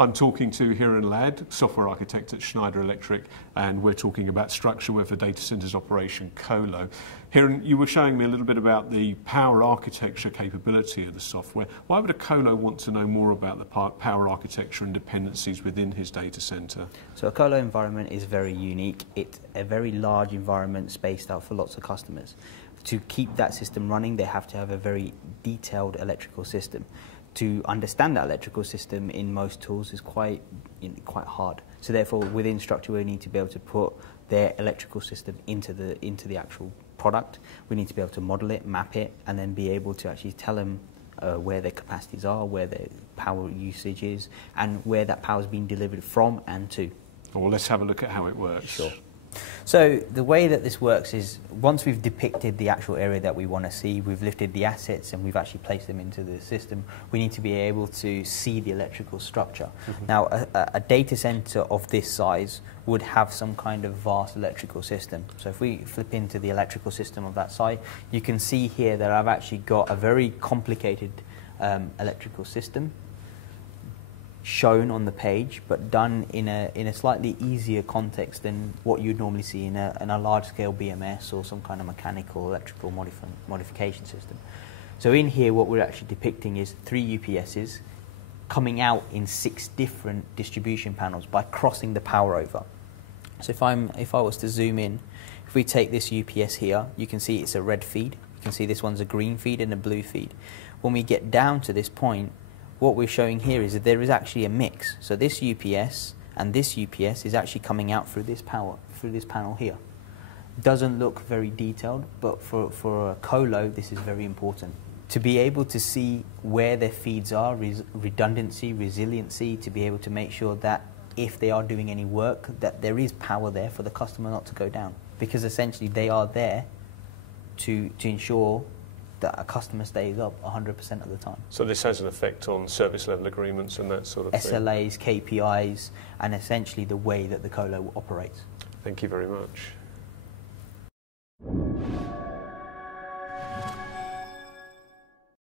I'm talking to Hiren Lad, software architect at Schneider Electric, and we're talking about StruxureWare for Data Centers Operation Colo. Hiren, you were showing me a little bit about the power architecture capability of the software. Why would a colo want to know more about the power architecture and dependencies within his data center? So a colo environment is very unique. It's a very large environment spaced out for lots of customers. To keep that system running, they have to have a very detailed electrical system. To understand that electrical system in most tools is quite hard. So therefore, within StruxureWare, we need to be able to put their electrical system into the actual product. We need to be able to model it, map it, and then be able to actually tell them where their capacities are, where their power usage is, and where that power is being delivered from and to. Well, let's have a look at how it works. Sure. So the way that this works is once we've depicted the actual area that we want to see, we've lifted the assets and we've actually placed them into the system, we need to be able to see the electrical structure. Mm-hmm. Now a data center of this size would have some kind of vast electrical system. So if we flip into the electrical system of that site, you can see here that I've actually got a very complicated electrical system shown on the page, but done in a slightly easier context than what you'd normally see in a large-scale BMS or some kind of mechanical electrical modification system. So in here, what we're actually depicting is 3 UPSs coming out in 6 different distribution panels by crossing the power over. So if I was to zoom in, if we take this UPS here, you can see it's a red feed. You can see this one's a green feed and a blue feed. When we get down to this point, what we're showing here is that there is actually a mix. So this UPS and this UPS is actually coming out through this panel here. Doesn't look very detailed, but for a colo, this is very important. To be able to see where their feeds are, redundancy, resiliency, to be able to make sure that if they are doing any work, that there is power there for the customer not to go down. Because essentially they are there to ensure that a customer stays up 100% of the time. So this has an effect on service level agreements and that sort of thing? SLAs, KPIs, and essentially the way that the colo operates. Thank you very much.